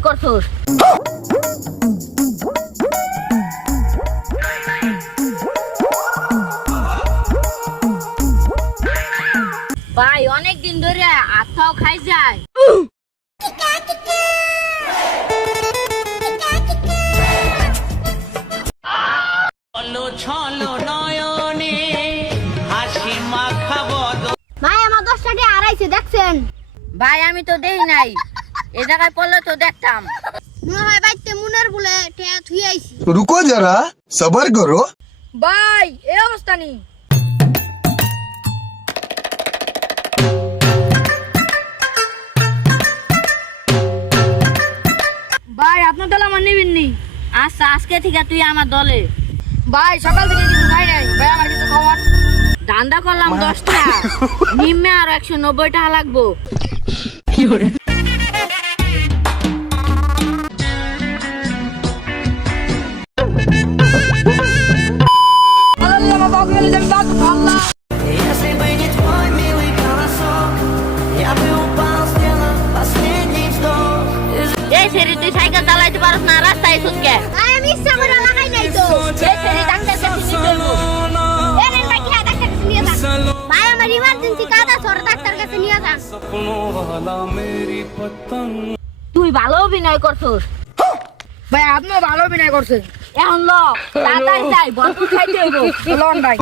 অভিনয় করছস। ভাই অনেকদিন ধরে আত্মাও খাই যায়। ভাই আমার 10 টাকা আড়াইছে দেখছেন? ভাই আমি তো দেখি নাই, এ জায়গায় পড়লে তো দেখতাম। মনে হয় বাইতে মুনের বলে টেয়া থুই আইছি। रुको जरा सबर करो। ভাই এই অবস্থা নি। ভাই আপনার দল আমার নিবেন নি? আচ্ছা আজকে থেকে তুই আমার দলে। ভাই সকাল থেকে কিছু খাই নাই, ভাই আমার কিছু খাওয়ান। ধান্দা করলাম 10 টাকা, নিম্নে আর 190 টাকা লাগবো। কি করে? এই ছেড়ে তুই সাইকেল চালাইতে পারছ না, রাস্তায় সুটকে। ভাই আমি ইচ্ছা করে লাগাই নাই তো। এই ছেড়ে ডাক্তার কাছে নিয়ে চলবো। এলেন ভাই কি ডাক্তার কাছে নিয়ে যান। ভাই আমার ইমার্জেন্সি কাজ আছে, ওর ডাক্তার কাছে নিয়ে যান। তুই ভালো অভিনয় করছস। ভাই আপনিও ভালো অভিনয় করছেন। এখন ল তাড়াতাড়ি যাই, ভরপুর খাইতে হইব। লন ভাই।